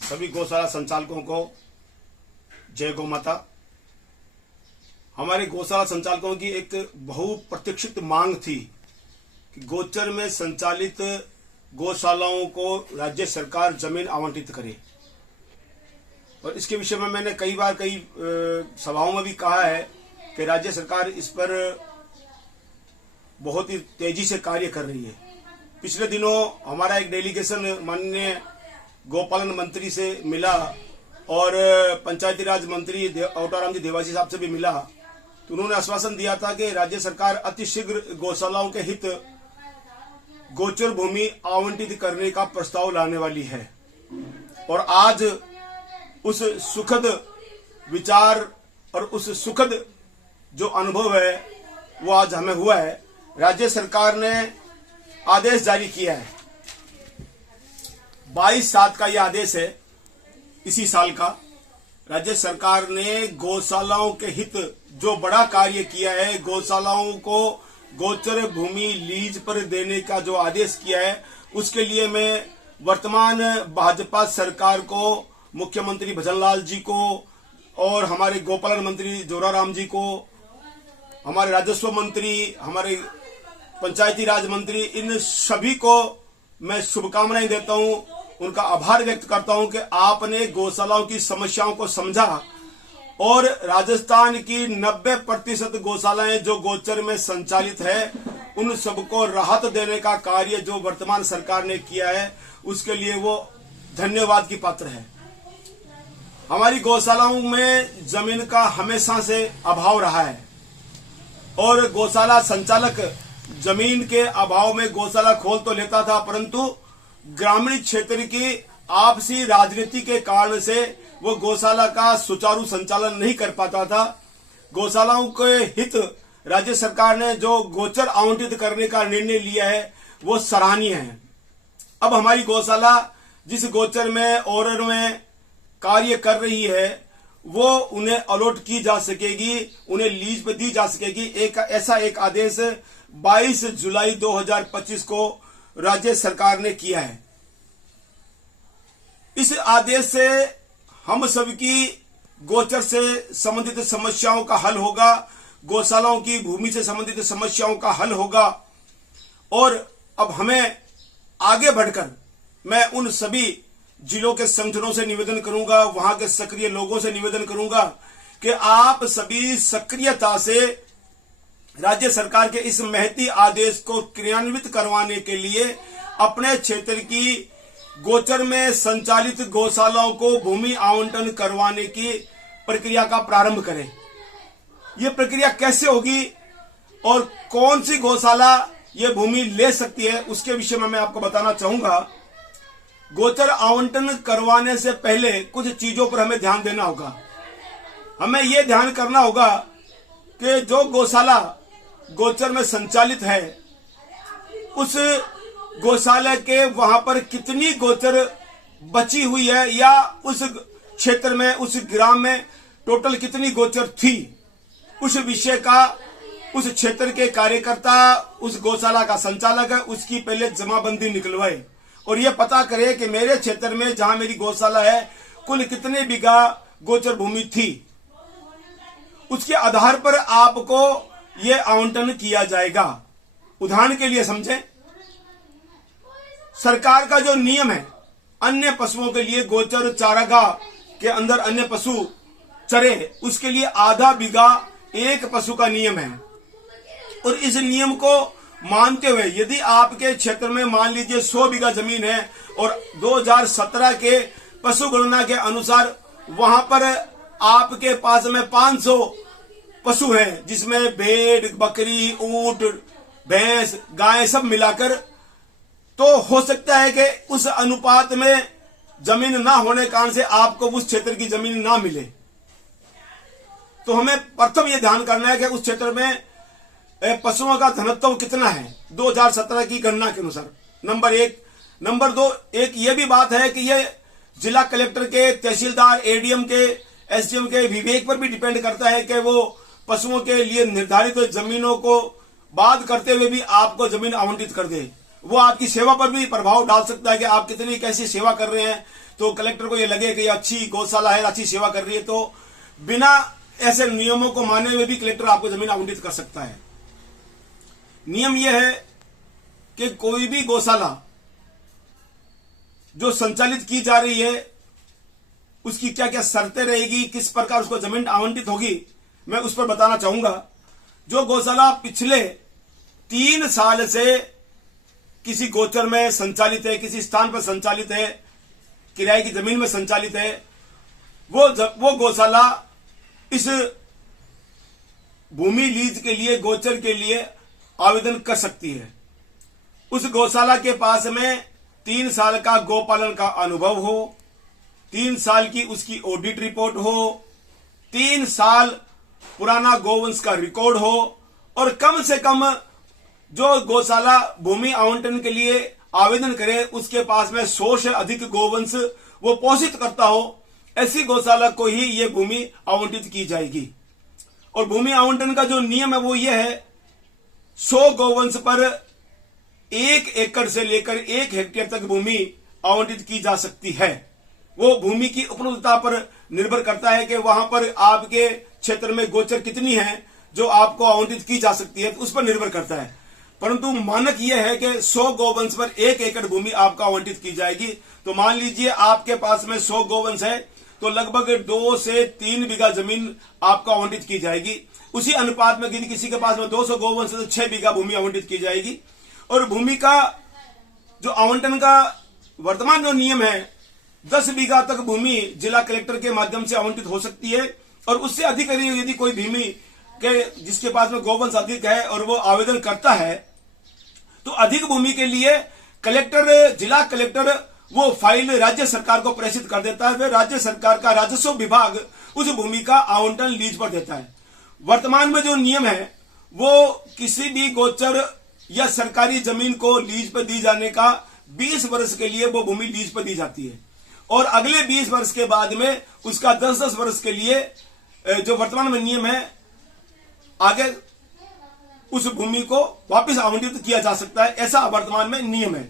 सभी गौशाला संचालकों को जय गौ माता। हमारे गौशाला संचालकों की एक बहुप्रतीक्षित मांग थी कि गोचर में संचालित गौशालाओं को राज्य सरकार जमीन आवंटित करे, और इसके विषय में मैंने कई बार कई सभाओं में भी कहा है कि राज्य सरकार इस पर बहुत ही तेजी से कार्य कर रही है। पिछले दिनों हमारा एक डेलीगेशन माननीय गोपालन मंत्री से मिला और पंचायती राज मंत्री औटाराम जी देवासी साहब से भी मिला, तो उन्होंने आश्वासन दिया था कि राज्य सरकार अतिशीघ्र गौशालाओं के हित गोचर भूमि आवंटित करने का प्रस्ताव लाने वाली है। और आज उस सुखद विचार और उस सुखद जो अनुभव है वो आज हमें हुआ है। राज्य सरकार ने आदेश जारी किया है, 22/7 का यह आदेश है इसी साल का। राज्य सरकार ने गौशालाओं के हित जो बड़ा कार्य किया है, गौशालाओं को गोचर भूमि लीज पर देने का जो आदेश किया है, उसके लिए मैं वर्तमान भाजपा सरकार को, मुख्यमंत्री भजनलाल जी को और हमारे गोपालन मंत्री जोराराम जी को, हमारे राजस्व मंत्री, हमारे पंचायती राज मंत्री, इन सभी को मैं शुभकामनाएं देता हूं, उनका आभार व्यक्त करता हूं कि आपने गौशालाओं की समस्याओं को समझा और राजस्थान की 90% गौशालाएं जो गोचर में संचालित है, उन सबको राहत देने का कार्य जो वर्तमान सरकार ने किया है, उसके लिए वो धन्यवाद की पात्र है। हमारी गौशालाओं में जमीन का हमेशा से अभाव रहा है और गौशाला संचालक जमीन के अभाव में गौशाला खोल तो लेता था, परंतु ग्रामीण क्षेत्र की आपसी राजनीति के कारण से वो गौशाला का सुचारू संचालन नहीं कर पाता था। गौशालाओं के हित राज्य सरकार ने जो गोचर आवंटित करने का निर्णय लिया है वो सराहनीय है। अब हमारी गौशाला जिस गोचर में और में कार्य कर रही है वो उन्हें अलॉट की जा सकेगी, उन्हें लीज पे दी जा सकेगी। ऐसा एक आदेश 22 जुलाई 2025 को राज्य सरकार ने किया है। इस आदेश से हम सबकी गोचर से संबंधित समस्याओं का हल होगा, गौशालाओं की भूमि से संबंधित समस्याओं का हल होगा। और अब हमें आगे बढ़कर मैं उन सभी जिलों के संगठनों से निवेदन करूंगा, वहां के सक्रिय लोगों से निवेदन करूंगा कि आप सभी सक्रियता से राज्य सरकार के इस महती आदेश को क्रियान्वित करवाने के लिए अपने क्षेत्र की गोचर में संचालित गौशालाओं को भूमि आवंटन करवाने की प्रक्रिया का प्रारंभ करें। यह प्रक्रिया कैसे होगी और कौन सी गौशाला यह भूमि ले सकती है, उसके विषय में मैं आपको बताना चाहूंगा। गोचर आवंटन करवाने से पहले कुछ चीजों पर हमें ध्यान देना होगा। हमें यह ध्यान करना होगा कि जो गौशाला गोचर में संचालित है, उस गौशाला के वहां पर कितनी गोचर बची हुई है, या उस क्षेत्र में, उस ग्राम में टोटल कितनी गोचर थी, उस विषय का उस क्षेत्र के कार्यकर्ता, उस गौशाला का संचालक है, उसकी पहले जमाबंदी निकलवाए और यह पता करे कि मेरे क्षेत्र में जहां मेरी गौशाला है कुल कितने बीघा गोचर भूमि थी। उसके आधार पर आपको यह आवंटन किया जाएगा। उदाहरण के लिए समझें, सरकार का जो नियम है, अन्य पशुओं के लिए गोचर चारागाह के अंदर अन्य पशु चरे, उसके लिए आधा बीघा एक पशु का नियम है। और इस नियम को मानते हुए यदि आपके क्षेत्र में मान लीजिए 100 बीघा जमीन है और 2017 के पशु गणना के अनुसार वहां पर आपके पास में 500 पशु हैं, जिसमें भेड़, बकरी, ऊंट, भैंस, गाय सब मिलाकर, तो हो सकता है कि उस अनुपात में जमीन ना होने कारण से आपको उस क्षेत्र की जमीन ना मिले। तो हमें प्रथम यह ध्यान करना है कि उस क्षेत्र में पशुओं का घनत्व कितना है 2017 की गणना के अनुसार, नंबर 1। नंबर 2, एक ये भी बात है कि ये जिला कलेक्टर के, तहसीलदार, एडीएम के, एसडीएम के विवेक पर भी डिपेंड करता है कि वो पशुओं के लिए निर्धारित जमीनों को बात करते हुए भी आपको जमीन आवंटित कर दे। वो आपकी सेवा पर भी प्रभाव डाल सकता है कि आप कितनी कैसी सेवा कर रहे हैं। तो कलेक्टर को ये लगे कि अच्छी गौशाला है, अच्छी सेवा कर रही है, तो बिना ऐसे नियमों को माने हुए भी कलेक्टर आपको जमीन आवंटित कर सकता है। नियम यह है कि कोई भी गौशाला जो संचालित की जा रही है उसकी क्या क्या शर्तें रहेगी, किस प्रकार उसको जमीन आवंटित होगी, मैं उस पर बताना चाहूंगा। जो गौशाला पिछले 3 साल से किसी गोचर में संचालित है, किसी स्थान पर संचालित है, किराए की जमीन में संचालित है, वो गौशाला इस भूमि लीज के लिए, गोचर के लिए आवेदन कर सकती है। उस गौशाला के पास में 3 साल का गौपालन का अनुभव हो, 3 साल की उसकी ऑडिट रिपोर्ट हो, 3 साल पुराना गोवंश का रिकॉर्ड हो, और कम से कम जो गौशाला भूमि आवंटन के लिए आवेदन करे उसके पास में 100 से अधिक गोवंश वो पोषित करता हो। ऐसी गौशाला को ही ये भूमि आवंटित की जाएगी। और भूमि आवंटन का जो नियम है वो ये है, 100 गोवंश पर 1 एकड़ से लेकर 1 हेक्टेयर तक भूमि आवंटित की जा सकती है। वो भूमि की उपलब्धता पर निर्भर करता है कि वहां पर आपके क्षेत्र में गोचर कितनी है जो आपको आवंटित की जा सकती है, तो उस पर निर्भर करता है। परंतु मानक यह है कि 100 गोवंश पर 1 एकड़ भूमि आपको आवंटित की जाएगी। तो मान लीजिए आपके पास में 100 गोवंश है तो लगभग 2 से 3 बीघा जमीन आपको आवंटित की जाएगी। उसी अनुपात में यदि किसी के पास में 200 गोवंश है तो 6 बीघा भूमि आवंटित की जाएगी। और भूमि का जो आवंटन का वर्तमान जो नियम है, 10 बीघा तक भूमि जिला कलेक्टर के माध्यम से आवंटित हो सकती है। और उससे अधिक यदि कोई भूमि के जिसके पास में गोवंश अधिक है और वो आवेदन करता है तो अधिक भूमि के लिए कलेक्टर, जिला कलेक्टर वो फाइल राज्य सरकार को प्रेषित कर देता है। फिर राज्य सरकार का राजस्व विभाग उस भूमि का आवंटन लीज पर देता है। वर्तमान में जो नियम है वो किसी भी गोचर या सरकारी जमीन को लीज पर दी जाने का 20 वर्ष के लिए वो भूमि लीज पर दी जाती है, और अगले 20 वर्ष के बाद में उसका 10-10 वर्ष के लिए जो वर्तमान में नियम है आगे उस भूमि को वापस आवंटित किया जा सकता है। ऐसा वर्तमान में नियम है।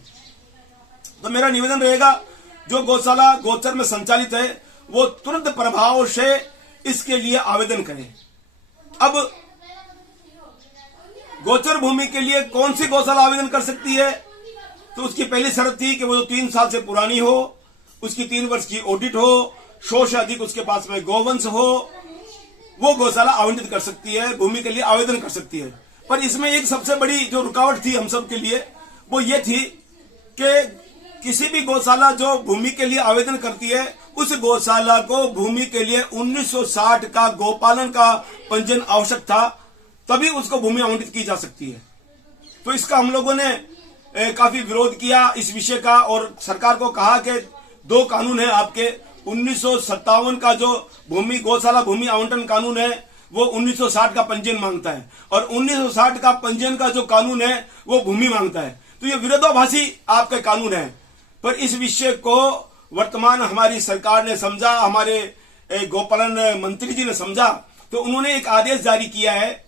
तो मेरा निवेदन रहेगा, जो गौशाला गोचर में संचालित है वो तुरंत प्रभाव से इसके लिए आवेदन करें। अब गोचर भूमि के लिए कौन सी गौशाला आवेदन कर सकती है, तो उसकी पहली शर्त थी कि वो 3 साल से पुरानी हो, उसकी 3 वर्ष की ऑडिट हो, 100 से अधिक उसके पास में गोवंश हो, वो गौशाला आवंटित कर सकती है, भूमि के लिए आवेदन कर सकती है। पर इसमें एक सबसे बड़ी जो रुकावट थी हम सब के लिए वो ये थी कि किसी भी गौशाला जो भूमि के लिए आवेदन करती है उस गौशाला को भूमि के लिए 1960 का गौपालन का पंजीयन आवश्यक था, तभी उसको भूमि आवंटित की जा सकती है। तो इसका हम लोगों ने काफी विरोध किया इस विषय का, और सरकार को कहा कि 2 कानून है आपके। 1957 का जो भूमि गौशाला भूमि आवंटन कानून है वो 1960 का पंजीयन मांगता है, और 1960 का पंजीयन का जो कानून है वो भूमि मांगता है। तो ये विरोधाभासी आपके कानून है। पर इस विषय को वर्तमान हमारी सरकार ने समझा, हमारे गौपालन मंत्री जी ने समझा, तो उन्होंने एक आदेश जारी किया है।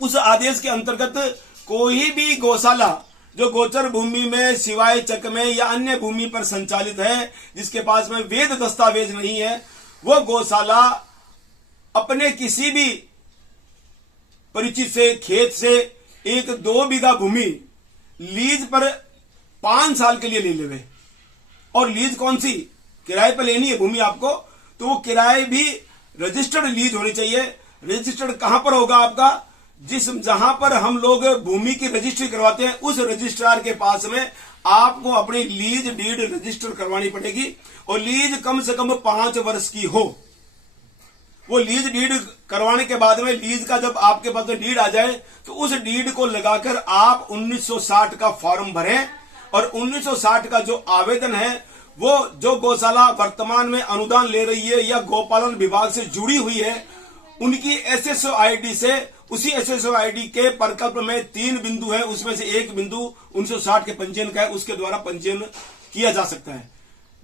उस आदेश के अंतर्गत कोई भी गौशाला जो गोचर भूमि में सिवाय चक में या अन्य भूमि पर संचालित है, जिसके पास में वैध दस्तावेज नहीं है, वो गौशाला अपने किसी भी परिचित से खेत से 1-2 बीघा भूमि लीज पर 5 साल के लिए ले लेवे। और लीज कौन सी, किराए पर लेनी है भूमि आपको, तो वो किराए भी रजिस्टर्ड लीज होनी चाहिए। रजिस्टर्ड कहां पर होगा आपका, जहां पर हम लोग भूमि की रजिस्ट्री करवाते हैं उस रजिस्ट्रार के पास में आपको अपनी लीज डीड रजिस्टर करवानी पड़ेगी, और लीज कम से कम 5 वर्ष की हो। वो लीज डीड करवाने के बाद में लीज का जब आपके पास में डीड आ जाए तो उस डीड को लगाकर आप 1960 का फॉर्म भरें, और 1960 का जो आवेदन है वो जो गौशाला वर्तमान में अनुदान ले रही है या गौपालन विभाग से जुड़ी हुई है उनकी एसएसओ आईडी से, उसी एसएसओ आईडी के प्रकल्प में 3 बिंदु है, उसमें से एक बिंदु 1960 के पंजीयन का है, उसके द्वारा पंजीयन किया जा सकता है।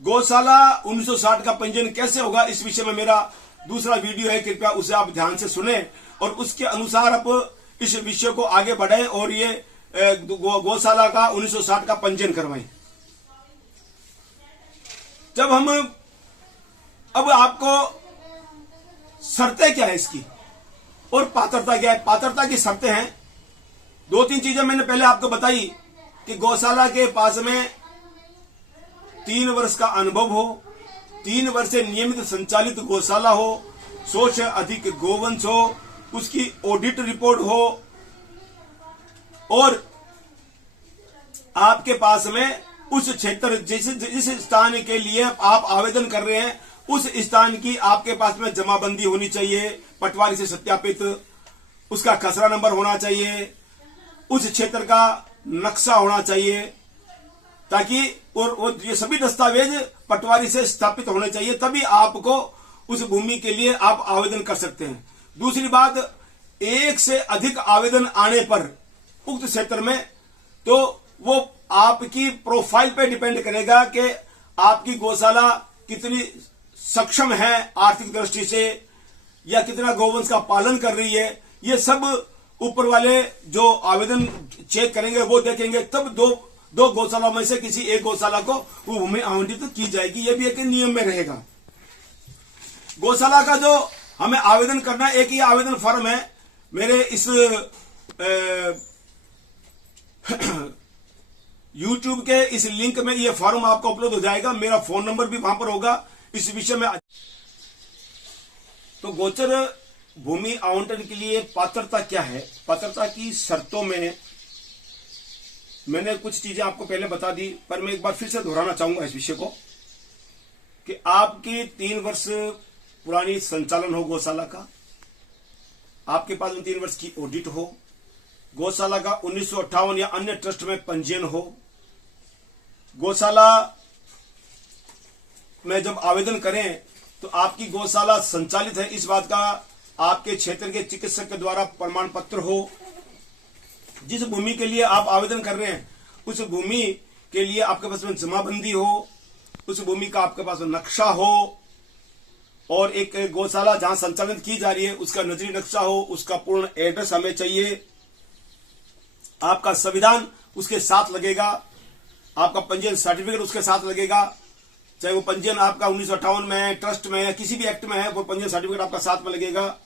गौशाला 1960 का पंजीयन कैसे होगा, इस विषय में मेरा दूसरा वीडियो है, कृपया उसे आप ध्यान से सुने और उसके अनुसार आप इस विषय को आगे बढ़ाएं और ये गौशाला का 1960 का पंजीयन करवाएं। जब हम अब आपको शर्तें क्या है इसकी और पात्रता क्या है। पात्रता की शर्तें हैं, 2-3 चीजें मैंने पहले आपको बताई कि गौशाला के पास में 3 वर्ष का अनुभव हो, 3 वर्ष से नियमित संचालित गौशाला हो, 100 से अधिक गोवंश हो, उसकी ऑडिट रिपोर्ट हो और आपके पास में उस क्षेत्र जिस स्थान के लिए आप आवेदन कर रहे हैं उस स्थान की आपके पास में जमाबंदी होनी चाहिए, पटवारी से सत्यापित, उसका खसरा नंबर होना चाहिए, उस क्षेत्र का नक्शा होना चाहिए, ताकि और ये सभी दस्तावेज पटवारी से स्थापित होने चाहिए, तभी आपको उस भूमि के लिए आप आवेदन कर सकते हैं। दूसरी बात, 1 से अधिक आवेदन आने पर उक्त क्षेत्र में तो वो आपकी प्रोफाइल पे डिपेंड करेगा कि आपकी गौशाला कितनी सक्षम है आर्थिक दृष्टि से या कितना गौवंश का पालन कर रही है। ये सब ऊपर वाले जो आवेदन चेक करेंगे वो देखेंगे, तब दो गौशाला में से किसी एक गौशाला को वो भूमि आवंटित की जाएगी। ये भी एक नियम में रहेगा। गौशाला का जो हमें आवेदन करना है, एक ही आवेदन फॉर्म है मेरे इस YouTube के इस लिंक में ये फॉर्म आपको अपलोड हो जाएगा, मेरा फोन नंबर भी वहां पर होगा इस विषय में। तो गोचर भूमि आवंटन के लिए पात्रता क्या है, पात्रता की शर्तों में मैंने कुछ चीजें आपको पहले बता दी, पर मैं एक बार फिर से दोहराना चाहूंगा इस विषय को कि आपकी 3 वर्ष पुरानी संचालन हो गौशाला का, आपके पास 3 वर्ष की ऑडिट हो, गौशाला का 1958 या अन्य ट्रस्ट में पंजीयन हो, गौशाला में जब आवेदन करें तो आपकी गौशाला संचालित है इस बात का आपके क्षेत्र के चिकित्सक के द्वारा प्रमाण पत्र हो, जिस भूमि के लिए आप आवेदन कर रहे हैं उस भूमि के लिए आपके पास में जमाबंदी हो, उस भूमि का आपके पास नक्शा हो और एक गौशाला जहां संचालित की जा रही है उसका नजरी नक्शा हो, उसका पूर्ण एड्रेस हमें चाहिए, आपका संविधान उसके साथ लगेगा, आपका पंजीयन सर्टिफिकेट उसके साथ लगेगा, चाहे वो पंजीयन आपका 1958 में है, ट्रस्ट में है, किसी भी एक्ट में है, वो पंजीयन सर्टिफिकेट आपका साथ में लगेगा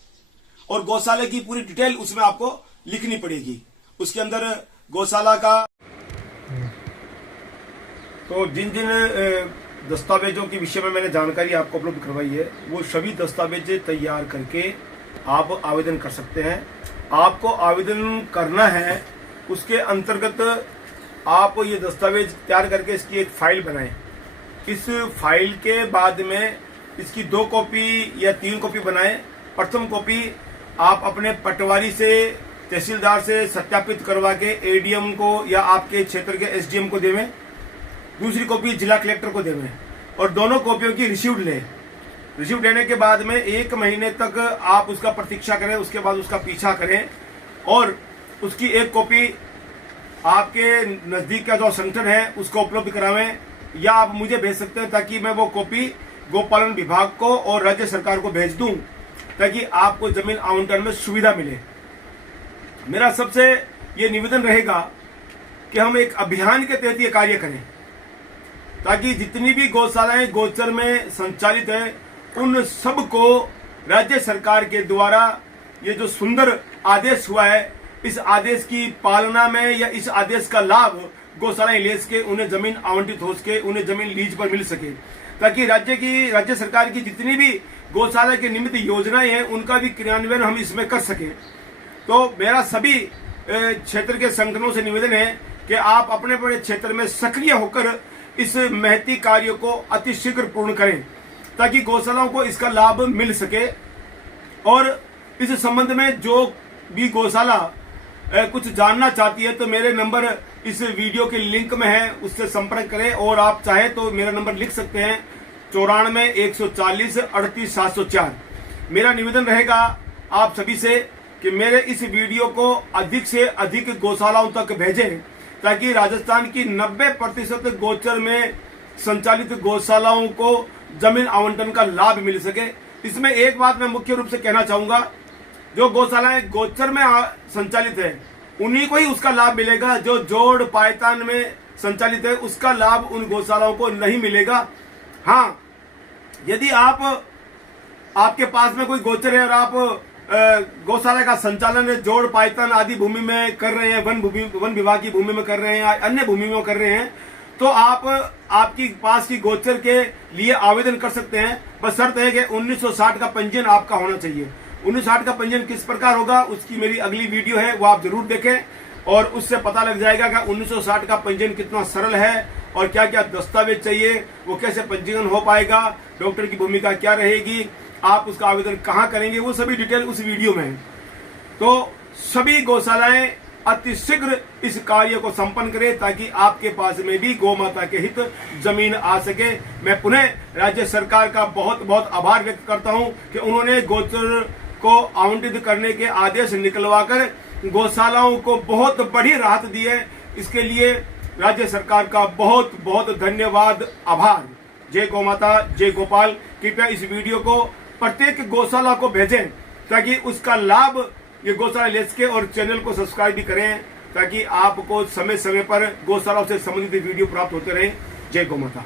और गौशाला की पूरी डिटेल उसमें आपको लिखनी पड़ेगी। उसके अंदर गौशाला का तो जिन जिन दस्तावेजों के विषय में मैंने जानकारी आपको उपलब्ध करवाई है वो सभी दस्तावेज तैयार करके आप आवेदन कर सकते हैं। आपको आवेदन करना है, उसके अंतर्गत आप ये दस्तावेज तैयार करके इसकी एक फाइल बनाएं। इस फाइल के बाद में इसकी 2 कॉपी या 3 कॉपी बनाएं। प्रथम कॉपी आप अपने पटवारी से, तहसीलदार से सत्यापित करवा के एडीएम को या आपके क्षेत्र के एसडीएम को देवें। दूसरी कॉपी जिला कलेक्टर को देवें और दोनों कॉपियों की रिसीव्ड लें। रिसीव्ड लेने के बाद में 1 महीने तक आप उसका प्रतीक्षा करें, उसके बाद उसका पीछा करें और उसकी एक कॉपी आपके नजदीक का जो संगठन है उसको उपलब्ध करावें या आप मुझे भेज सकते हैं ताकि मैं वो कॉपी गोपालन विभाग को और राज्य सरकार को भेज दूं ताकि आपको जमीन आवंटन में सुविधा मिले। मेरा सबसे ये निवेदन रहेगा कि हम एक अभियान के तहत ये कार्य करें ताकि जितनी भी गौशालाएं गोचर में संचालित है उन सबको राज्य सरकार के द्वारा ये जो सुंदर आदेश हुआ है इस आदेश की पालना में या इस आदेश का लाभ गौशालाएं ले सके, उन्हें जमीन आवंटित हो सके, उन्हें जमीन लीज पर मिल सके, ताकि राज्य सरकार की जितनी भी गौशाला के निमित्त योजनाएं हैं उनका भी क्रियान्वयन हम इसमें कर सके। तो मेरा सभी क्षेत्र के संगठनों से निवेदन है कि आप अपने अपने क्षेत्र में सक्रिय होकर इस महती कार्य को अतिशीघ्र पूर्ण करें ताकि गौशालाओं को इसका लाभ मिल सके। और इस संबंध में जो भी गौशाला कुछ जानना चाहती है तो मेरे नंबर इस वीडियो के लिंक में है, उससे संपर्क करें और आप चाहे तो मेरा नंबर लिख सकते हैं 94-140-38-704। मेरा निवेदन रहेगा आप सभी से कि मेरे इस वीडियो को अधिक से अधिक गौशालाओं तक भेजें ताकि राजस्थान की 90% गोचर में संचालित गौशालाओं को जमीन आवंटन का लाभ मिल सके। इसमें एक बात मैं मुख्य रूप से कहना चाहूंगा, जो गौशालाएं गोचर में संचालित है उन्हीं को ही उसका लाभ मिलेगा। जो जोड़ पायतान में संचालित है उसका लाभ उन गौशालाओं को नहीं मिलेगा। हाँ, यदि आपके पास में कोई गोचर है और आप गौशाला का संचालन जोड़ पायतान आदि भूमि में कर रहे हैं, वन विभाग की भूमि में कर रहे हैं, अन्य भूमि में कर रहे हैं, तो आपकी पास की गोचर के लिए आवेदन कर सकते हैं। बस शर्त है कि 1960 का पंजीयन आपका होना चाहिए। 1960 का पंजीयन किस प्रकार होगा उसकी मेरी अगली वीडियो है, वो आप जरूर देखें और उससे पता लग जाएगा कि 1960 का पंजीयन कितना सरल है और क्या क्या दस्तावेज चाहिए, वो कैसे पंजीयन हो पाएगा, डॉक्टर की भूमिका क्या रहेगी, आप उसका आवेदन कहाँ करेंगे, वो सभी डिटेल उस वीडियो में है। तो सभी गौशालाएं अतिशीघ्र इस कार्य को संपन्न करें ताकि आपके पास में भी गौ माता के हित जमीन आ सके। मैं पुनः राज्य सरकार का बहुत बहुत आभार व्यक्त करता हूं कि उन्होंने गोचर को आवंटित करने के आदेश निकलवाकर गौशालाओं को बहुत बड़ी राहत दी है। इसके लिए राज्य सरकार का बहुत बहुत धन्यवाद, आभार। जय गौ माता, जय गोपाल। कृपया इस वीडियो को प्रत्येक गौशाला को भेजें ताकि उसका लाभ ये गौशाला ले सके और चैनल को सब्सक्राइब भी करें ताकि आपको समय समय पर गौशालाओं से संबंधित वीडियो प्राप्त होते रहे। जय गौ माता।